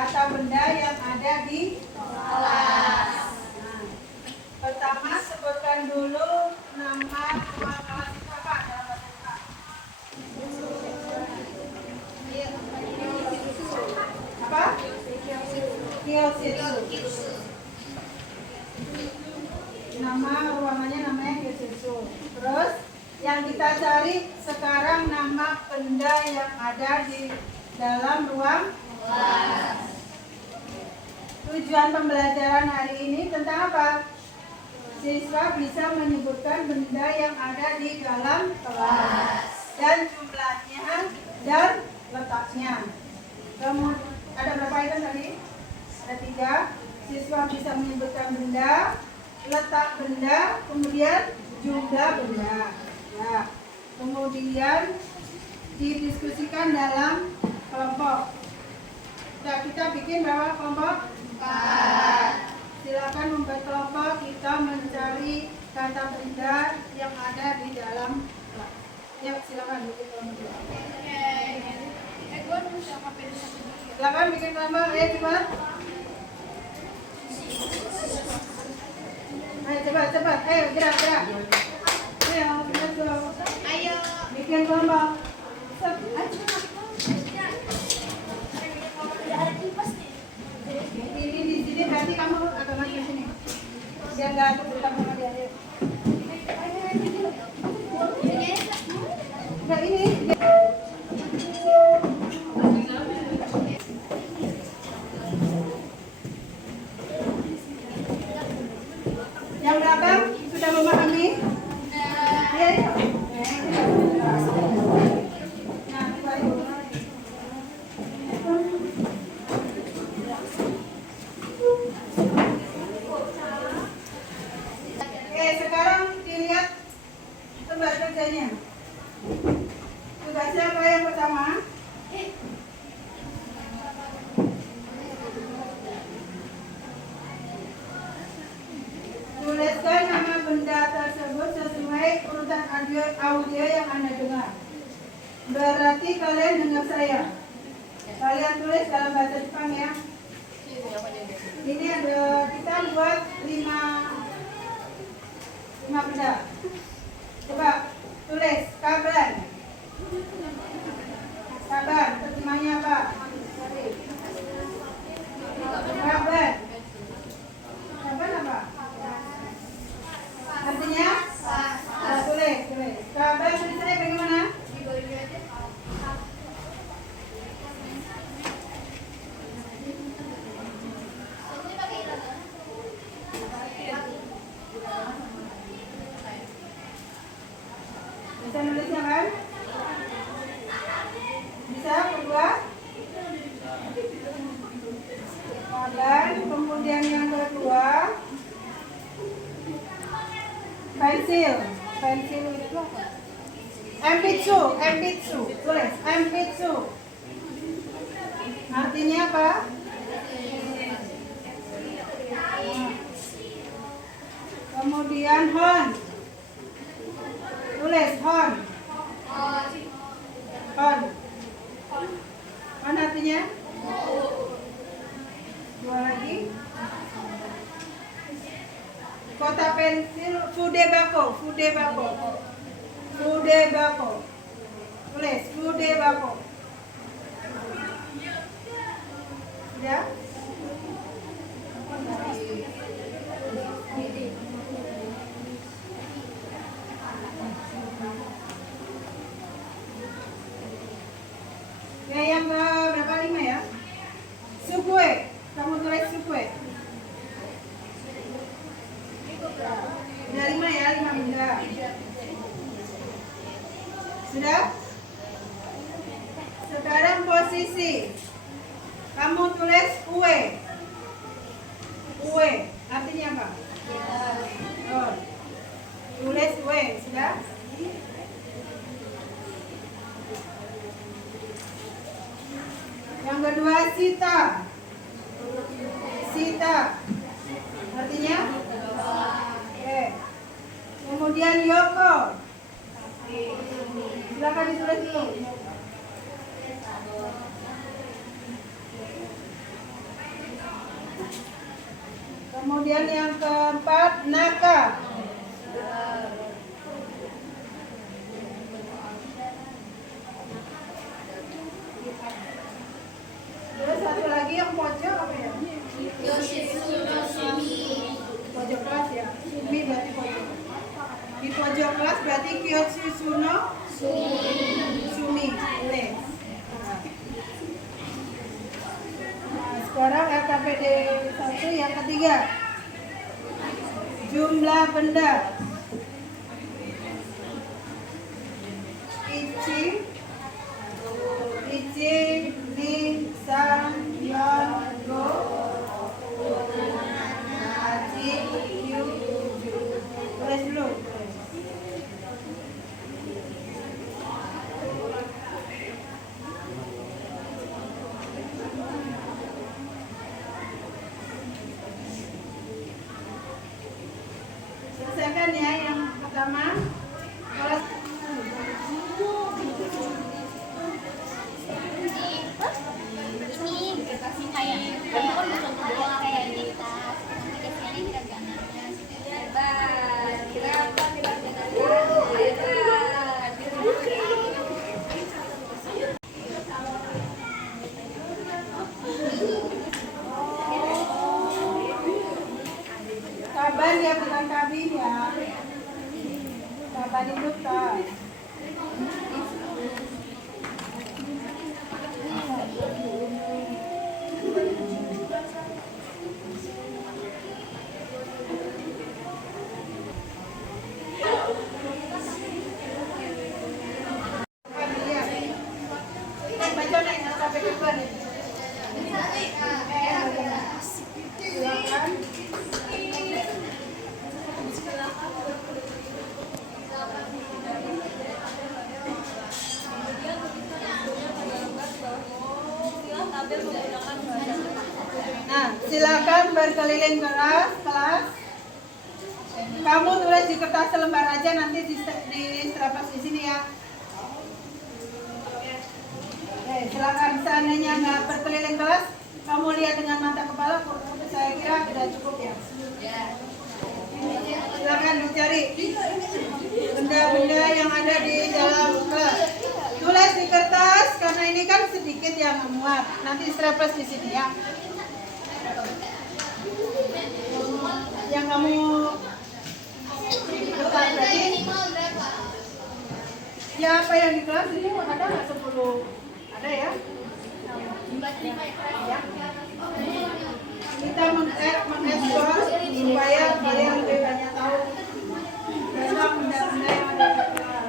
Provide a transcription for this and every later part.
kata benda yang ada di kelas. Nah, pertama sebutkan dulu nama ruang kelas itu apa dalam bahasa Jepang? Apa? Kyositsu. Nama ruangannya namanya Kyositsu. Terus yang kita cari sekarang nama benda yang ada di dalam ruang kelas. Tujuan pembelajaran hari ini tentang apa? Siswa bisa menyebutkan benda yang ada di dalam kelas dan jumlahnya dan letaknya. Kemudian ada berapa item tadi? Ada 3. Siswa bisa menyebutkan benda, letak benda, kemudian jumlah benda. Ya. Kemudian didiskusikan dalam kelompok. Nah, kita bikin berapa kelompok? 4. Silakan membuat kelompok, kita mencari kata benda yang ada di dalam kelas. Ya, silakan bikin kelompok. Silakan bikin kelompok, ayo cepat. Ayo cepat, ayo gerak. Ayo, ayo bikin kelompok. Ini di sini berarti kamu agak maju ke sini. Biar enggak bertemu sama dia. Enggak ini. Yang belakang sudah memahami? Ayo. Sekarang dilihat tempat kerjanya. Tugasnya apa yang pertama? Tuliskan nama benda tersebut sesuai urutan audio yang Anda dengar. Berarti kalian dengar saya. Kalian tulis dalam bahasa Jepang ya. Ini ada kita buat 5 benda. Coba tulis kaban. Terjemahnya apa? Kaban. Kaban apa? Artinya? Tulis. Kaban tulisannya bagaimana? Bisa nulisnya kan? Bisa kedua? Dan kemudian yang kedua pensil itu apa? Empitsu. Tulis empitsu. Artinya apa? Kemudian hon. Tulis hon. Hon artinya? Dua lagi. Kotak pensil fudebako. Tulis fudebako. Ya? Ya, yang berapa 5 ya? Sukue. Kamu tulis sukue. Udah 5 ya, 5 benda. Sudah? Sekarang posisi. Kamu tulis ue. Artinya apa? Oh. Tulis ue, sudah? Yang kedua sita. Artinya? Oke. Kemudian yoko. Silakan ditulis dulu. Kemudian yang keempat, naka. Terus satu lagi yang pojok apa ya? Pojok kelas ya. Sumi berarti pojok. Di pojok kelas berarti Kyotsusuno Sumi. Les. Nah, sekarang LKPD 1 yang ketiga. Jumlah benda. Ichi, ning, san, yon, go, aji, yu, ju. Tulis dulu. Selesaikan ya yang pertama. Kelas kaban ya, bukan kabin ya. Kaban itu tak. Nah, silakan berkeliling kelas. Kamu tulis di kertas selembar aja, nanti di terapkan di sini ya. Oke, silakan. Seandainya nggak berkeliling kelas, kamu lihat dengan mata kepala. Saya kira sudah cukup ya. Silakan dicari benda-benda yang ada di dalam kelas. Tulis di kertas karena ini kan sedikit yang memuat. Nanti straples di sini ya. Yang kamu kertas tadi. Ya apa yang di kelas ini ada nggak 10? Ada ya? Ya. Kita mengekspor supaya kalian lebih banyak tahu tentang benda-benda yang ada di kelas.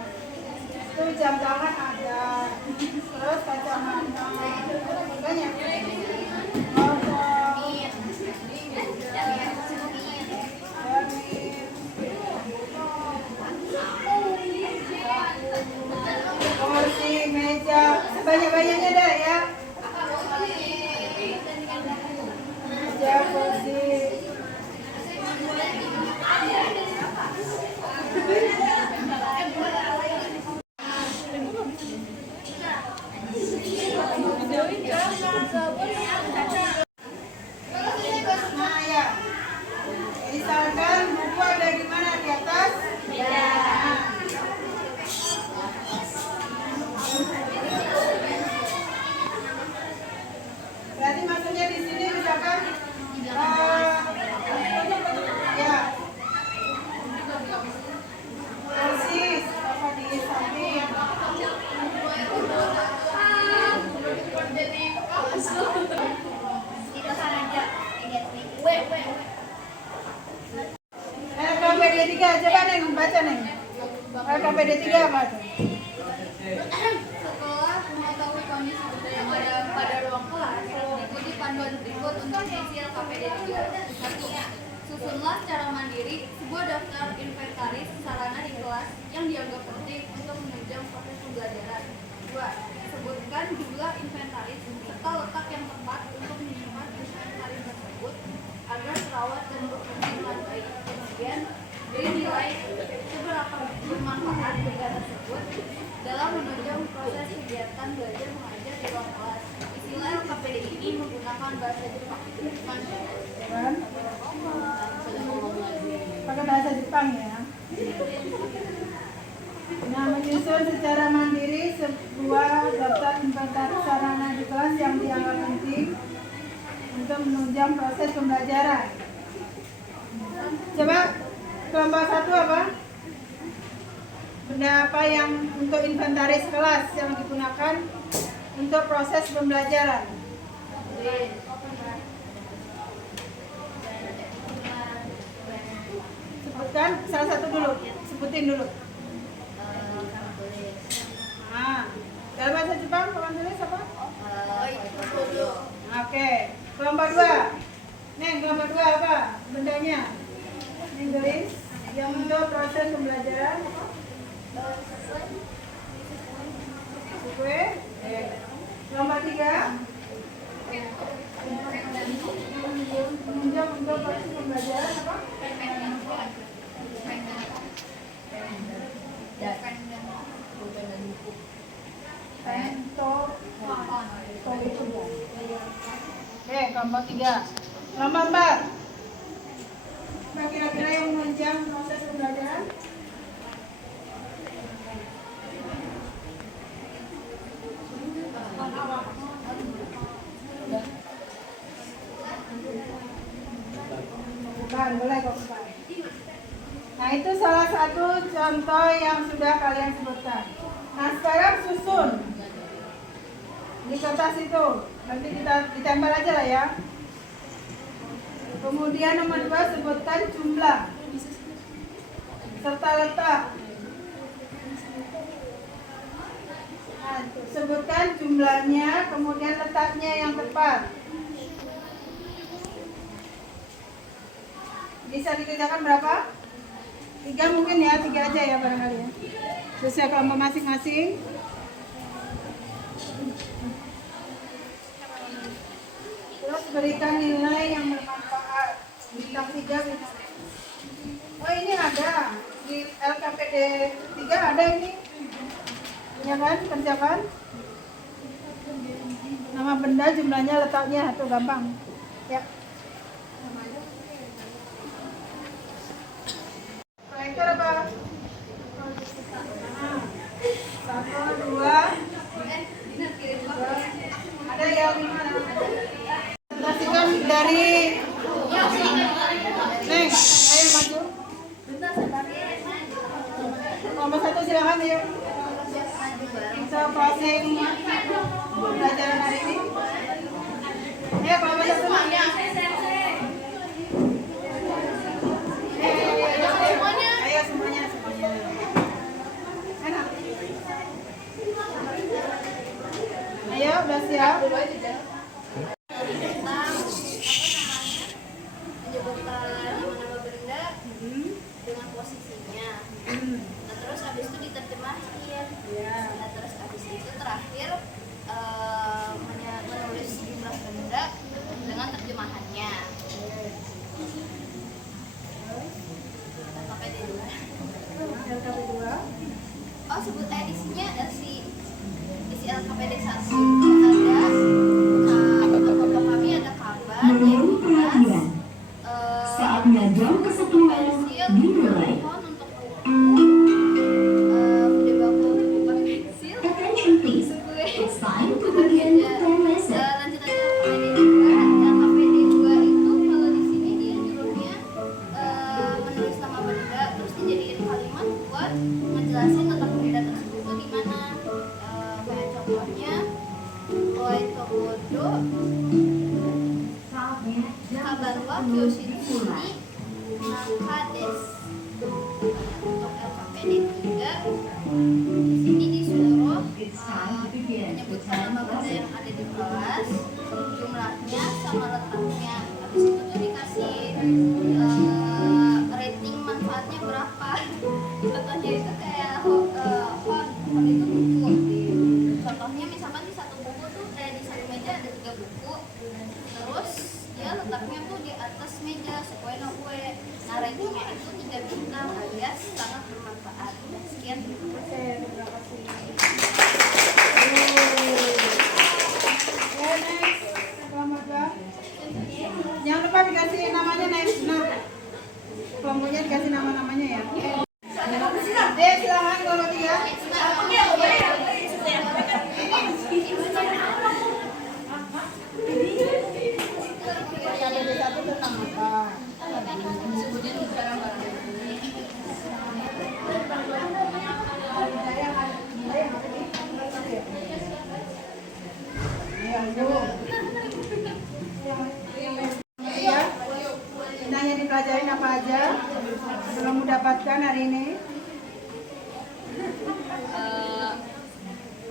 Itu jam tangan ada, terus kacamata banyak. Kursi, meja, sebanyak-banyaknya dah ya. Meja, kursi. Nah ya, misalkan buku ada di mana, di atas? Ya. Berarti maksudnya di sini misalkan ya persis apa di samping. LKPD 3 coba Neng baca Neng. LKPD 3 apa tuh? Setelah mengetahui kondisi benda yang ada pada ruang kelas, ikuti panduan berikut untuk mengisi LKPD 3. Artinya, susunlah secara mandiri sebuah daftar inventaris sarana di kelas yang dianggap penting untuk menunjang proses pembelajaran. 2. Sebutkan jumlah inventaris serta letak yang tepat untuk menyimpan inventaris tersebut agar terawat dan berfungsi dengan baik. Kemudian, beri nilai seberapa bermanfaat benda tersebut dalam menunjang proses kegiatan belajar mengajar di ruang kelas. Istilah LKPD ini menggunakan bahasa Jepang. Kan? Pakai bahasa Jepang ya. Nah, menyusun secara mandiri sebuah daftar inventaris sarana di kelas yang dianggap penting untuk menunjang proses pembelajaran. Coba kelompok 1 apa? Benda apa yang untuk inventaris kelas yang digunakan untuk proses pembelajaran? Sebutkan salah satu dulu, sebutin dulu. Nah, dalam bahasa Jepang papan tulis apa? Oke, kelompok 2. Neng, kelompok 2 apa bendanya? Neng tulis yang untuk proses pembelajaran apa? Oke. Kelompok 3. Menunjang untuk proses pembelajaran apa? Oke, kelompok 3. Kelompok 4. Apa kira-kira yang menunjang proses pembelajaran? Bukan, boleh kok bukan. Nah, itu salah satu contoh yang sudah kalian sebutkan. Nah, sekarang susun di kertas itu. Nanti kita ditempel aja lah ya. Kemudian nomor 2 sebutkan jumlah serta letak. Nah, sebutkan jumlahnya, kemudian letaknya yang tepat. Bisa dikerjakan berapa? 3 mungkin ya, 3 aja ya barangkali ya. Sesuai kelompok masing-masing. Terus berikan nilai yang bermanfaat. Bintang 3 bintang. Oh, ini ada di LKPD 3 ada ini. Ya kan, kerjakan. Nama benda, jumlahnya, letaknya, itu gampang. Ya. Proyektor apa? 1, 2. Ada yang perhatikan dari Neng, ayo maju. Nomor 1 silakan ya. Bisa closing pembelajaran hari ini. Ya, kelompok 1 namanya. Ayo semuanya. Enak. Ayo, udah siap? Menyebutkan nama-nama benda dengan posisinya. Nah, terus habis itu diterjemahin. Nah, terus habis itu terakhir menulis jumlah benda dengan terjemahannya. LKPD 2. LKPD 2. Oh, sebut isinya isi LKPD 1 ada kelompok kami ada kabar, identitas, Saatnya jam kesekian dimulai. pohon untuk buku, bude baku untuk buku pensil, Attention please. gue It's time to begin the lesson. lanjut aja LKPD 2 itu kalau di sini dia nyuruhnya menulis nama benda terus dijadiin kalimat buat ngejelasin tentang benda tersebut itu di mana. Kayak contohnya Oi Tokodo kabar wa Kyoshinshi Naka desu. Untuk LKPD 3 di sini disuruh menyebutkan nama benda yang ada di kelas, jumlahnya sama letaknya. Habis itu tuh dikasih rating manfaatnya berapa. Contohnya itu kayak hon itu buku. Contohnya misalkan di satu buku tuh di satu meja ada 3 buku. Terus dia letaknya tuh di atas meja Bandung. Ya, tentang yang dipelajarin apa aja belum mendapatkan hari ini?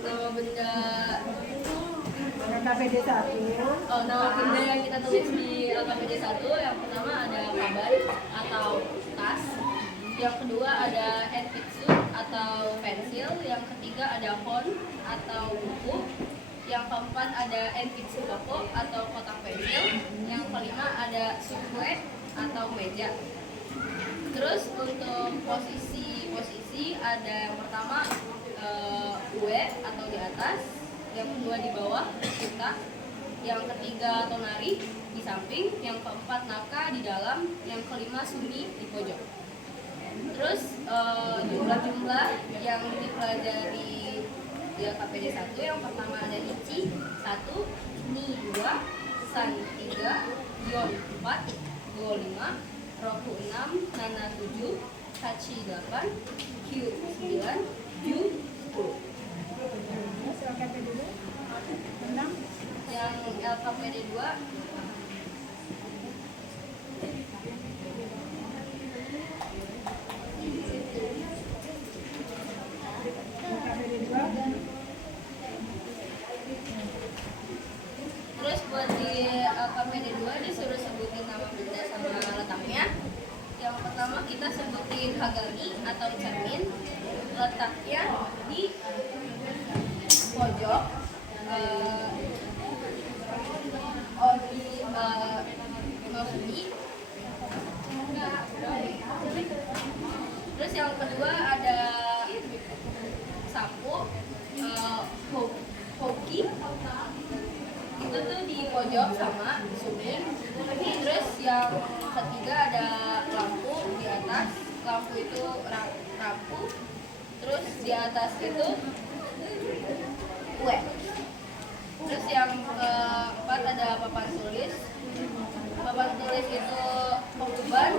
Nama benda KPD 1. nama benda yang kita tulis di KPD 1 yang pertama ada kaban atau tas, yang kedua ada enpitsu atau pensil, yang ketiga ada hon atau buku, yang keempat ada enpitsu bako atau kotak pensil, yang kelima ada sukue atau meja. Terus untuk posisi ada yang pertama ue atau di atas, yang kedua di bawah kita, yang ketiga tonari di samping, yang keempat naka di dalam, yang kelima sumi di pojok. Terus jumlah-jumlah yang dipelajari di KPD 1 yang pertama ada ichi 1, ni 2, san 3, yon 4, go 5, roku 6, nana 7, hachi 8, kyu 9, ju 10. LKPD 2. Yang LKPD 2 terus buat di LKPD 2 disuruh sebutin nama benda sama letaknya. Yang pertama kita sebutin hagami atau cermin, letaknya di pojok terus yang kedua ada sapu hoki, itu tuh di pojok sama sumi. Terus yang ketiga ada lampu di atas, lampu itu rampu. Terus di atas itu kue. Terus yang keempat ada papan tulis. Papan tulis itu pembeban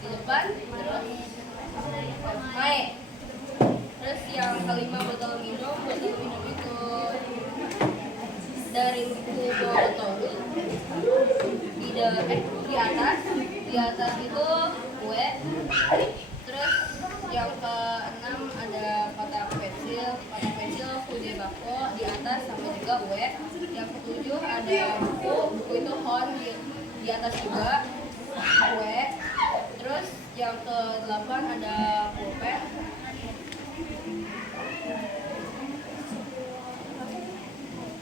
di depan, terus naik. Terus yang kelima botol minum itu dari buku Botoru di atas itu kue. Terus yang keenam ada kotak pensil kuje bako di atas sama juga kue. Yang ketujuh ada buku itu hon di atas juga kue. Terus yang ke-8 ada pulpen.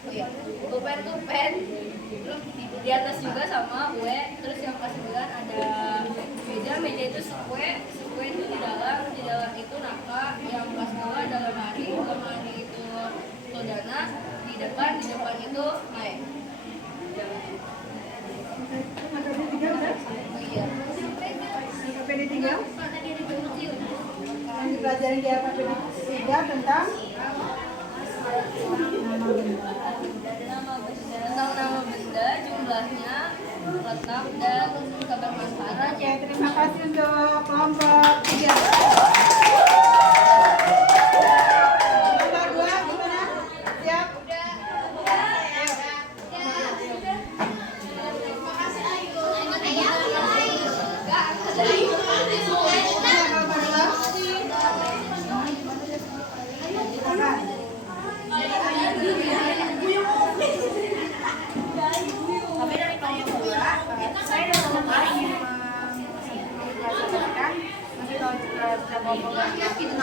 Oh iya, pulpen tuh pen. Terus di atas juga sama kue. Terus yang ke-9 ada meja itu sukue itu di dalam itu naka. Yang ke-10 ada lemari itu todana. Di depan itu naik. Oh iya. KPD 3 yang dipelajari di KPD 3 tentang nama benda, jumlahnya, letak, dan kebermanfaatannya. Oke, terima kasih untuk kelompok 3. Kelompok 2 gimana? Siap?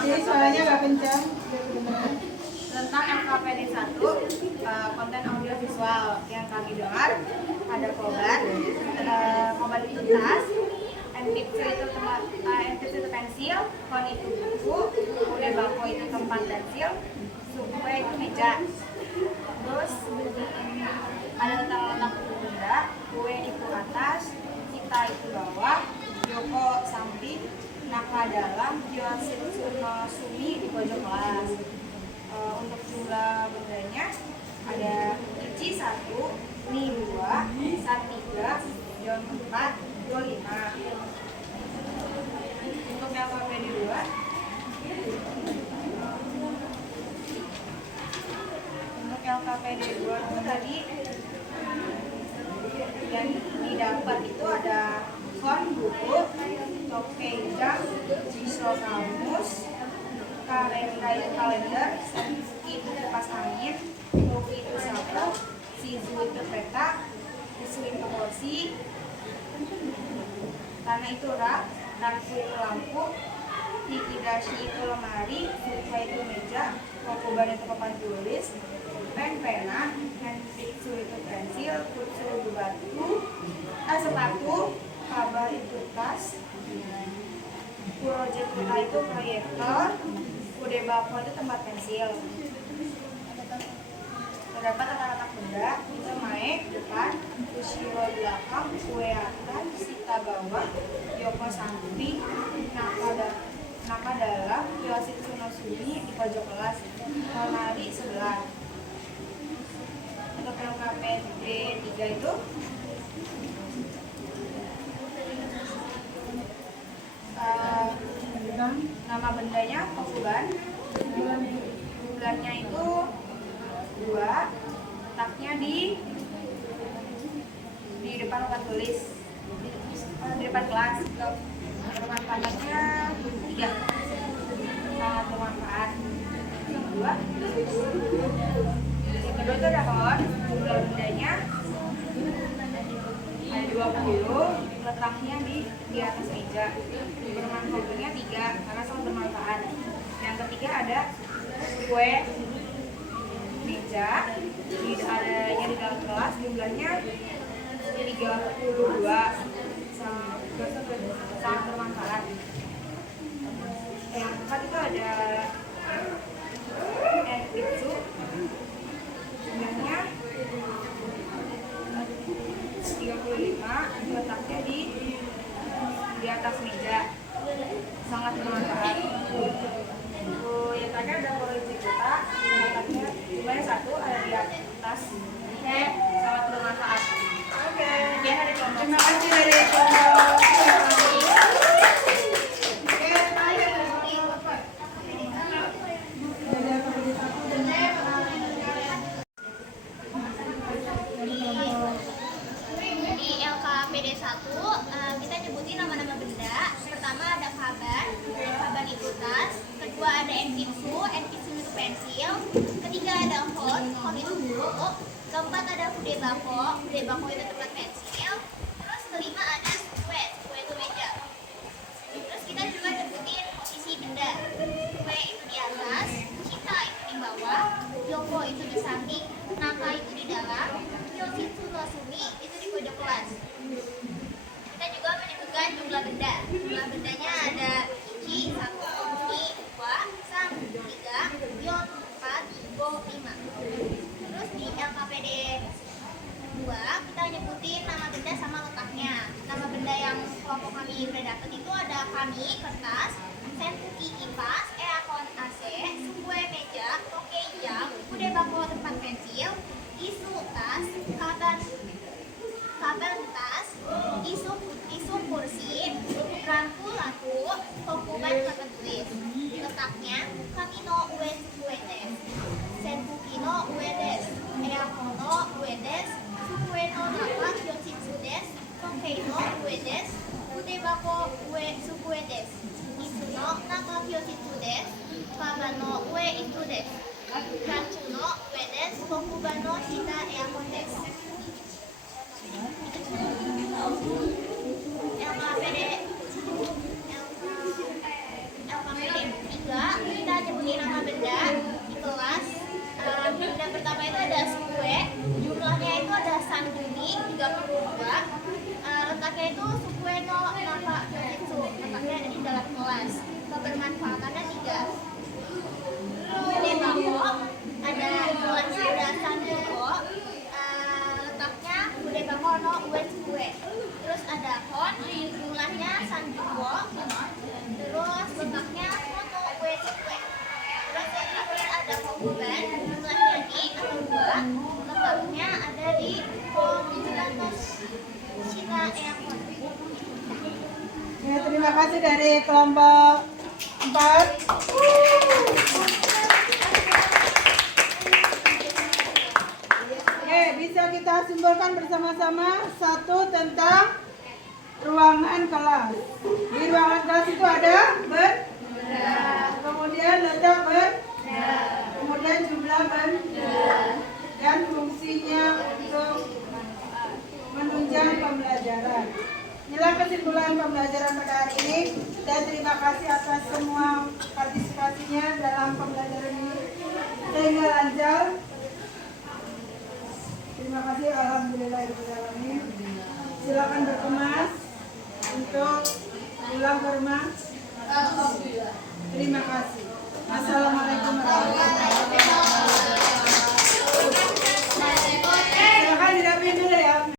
Jadi suaranya nggak kencang. Tentang LKPD 1 konten audiovisual yang kami dengar ada koban itu tas, enpitsu itu pensil, kon itu buku, ude bako itu tempat pensil, sukue itu meja. Terus ada letak benda, kue itu atas, kita itu bawah, yoko samping, naka dalam, Yoshitsuno sumi di pojok kelas. Untuk jumlah bendanya ada ichi 1, ni 2, san 3, yon 4, go 5. Untuk LKPD 2 KPD 2 itu tadi yang didapat itu ada kon buku, tokei jam, jisoo kamus, kalender, senki itu kipas angin, toki itu sapu, shizu itu peta, isu itu kursi, tanah itu rak, lampu itu lampu, hikidashi itu lemari, sofa itu meja, kokuban itu papan tulis, pen pena, handpitsu itu pensil, kutsu itu sepatu, kabar itu tas, projector itu proyektor, udebako itu tempat pensil. Terdapat anak-anak benda, itu mae depan, ushiro belakang, kue atas, sita bawah, yoko samping, naka dalam, yoshitsu no sumi di pojok kelas, lemari sebelah. Untuk yang KPD 3 itu nama bendanya kokuban, bulannya itu 2, letaknya di depan papan tulis, di depan kelas. Bermanfaatnya 3, sangat bermanfaat. Yang kedua itu ada pohon, bulan bendanya ada 20, letaknya di atas meja. Bermanfaatnya 3 karena sangat bermanfaat. Yang ketiga ada kue meja, adanya di dalam kelas, jumlahnya 32, sangat bermanfaat. Yang keempat itu ada enpitsu, jumlahnya 35, letaknya di atas meja, sangat bermanfaat. Yang terakhir ada projecta, letaknya jumlahnya 1, ada di atas, sangat bermanfaat. Oke. Sekian dari kelompok. Terima kasih dari kelompok. Oke, terakhir dari Bapak. Dari KPD 1 dan Di LKPD 1 kita nyebutin nama-nama benda. Pertama ada kaban itu tas. Kedua ada enpitsu itu pensil. Ketiga ada hon itu buku. Keempat ada budebako itu tempat pensil. Terus kelima ada kue itu meja. Terus kita juga nyebutin posisi benda. Kue itu di atas, shita itu di bawah, yoko itu di samping, naka itu di dalam, yoshitsu no sumi itu di pojok kelas. Kita juga menyebutkan jumlah benda. Jumlah bendanya ada ichi, 1, ni, 2, san, 3, yon, 4, go, 5. Terus di LKPD 2 kita nyebutin nama benda sama letaknya. Nama benda yang kelompok kami udah dapet itu ada kami, kertas, senpuki kipas, earcon AC, sukue meja, tokei jam, budebako tempat pensil, isu tas, kabel tas, isu kursi, lampu, kokuban papan tulis. Letaknya kami no ue sukue desu, senpuki no ue desu, earcon no ue desu, sukue no naka yoshitsu desu, tokei no ue desu, budebako ue sukue desu, isu no naka yoshitsu desu, kaban no ue itu desu, lampu no ue desu, kokuban no shita earcon desu. LKPD 3 kita nyebutin nama benda di kelas. Benda pertama itu ada sukue, jumlahnya itu ada sanjuni 32, letaknya itu sukue no naka yoshitsu, letaknya ada di dalam kelas. Kebermanfaatannya 3. Budebako ada jumlahnya ada sanjuko, letaknya budebako no ue sukue. Terus ada hon, jumlahnya sanjuko, terus letaknya no ue sukue. Terus yang terakhir ada kokuban, jumlahnya di 2, letaknya ada di kokuban no shita earcon. Ya, terima kasih dari kelompok 4. sama-sama satu tentang ruangan kelas. Di ruangan kelas itu ada benda, kemudian letak benda, kemudian jumlah benda, dan fungsinya untuk menunjang pembelajaran. Inilah kesimpulan pembelajaran pada hari ini, dan terima kasih atas semua partisipasinya dalam pembelajaran ini sehingga lancar. Terima kasih, alhamdulillahirobbilalamin. Silakan berkemas untuk pulang ke rumah. Terima kasih. Assalamualaikum warahmatullahi wabarakatuh.